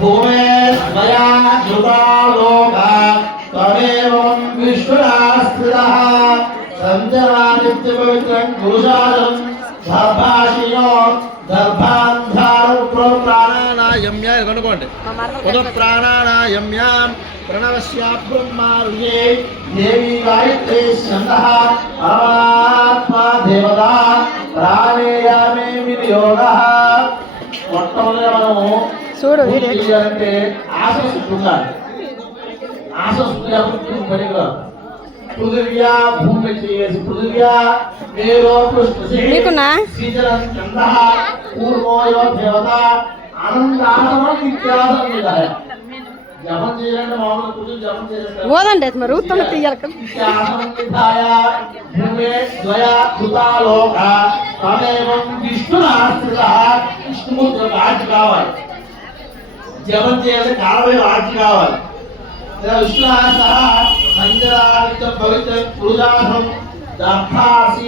భూమే స్వయా ధృతాలోకా త్వమేవం విష్ణురాస్థితః సంచరాదిత్య పవిత్రం పురుషారం దర్భాషియో దర్భాంధార ప్రాణానాయమ్య కనుకోండి ప్రాణానాయమ్యాం ప్రణవస్య బ్రహ్మారుణ్యే దేవి గాయత్రీ ఛందః పరమాత్మా దేవతా ప్రాణేయామే వినియోగః. మొట్టమొదటి మనము చూడు అంటే ఆశస్సు ఉండాలి. ఆశస్సు పనిగా పృథివ్యా భూమి చేసి పృథివ్యా మేరో మీకున్నా శ్రీచరం చంద్రః పూర్వోయో దేవత ఆనందానమం ఇత్యాసం విధాయ. జపం చేయాలంటే మామూలు కూర్చొని జపం చేయాలంటే ఓదండి మరి ఉత్తమ తీయాలి కదా. ఇత్యాసం విధాయ భూమే ద్వయ కృతాలోక తమేవం విష్ణునాశ్రితః. విష్ణుమూర్తి రాజు కావాలి. జపం చేయాలంటే కాలమైన రాజు కావాలి. విష్ణు సంచరాదిత్య పవిత్ర పురుషార్థం దర్భాసి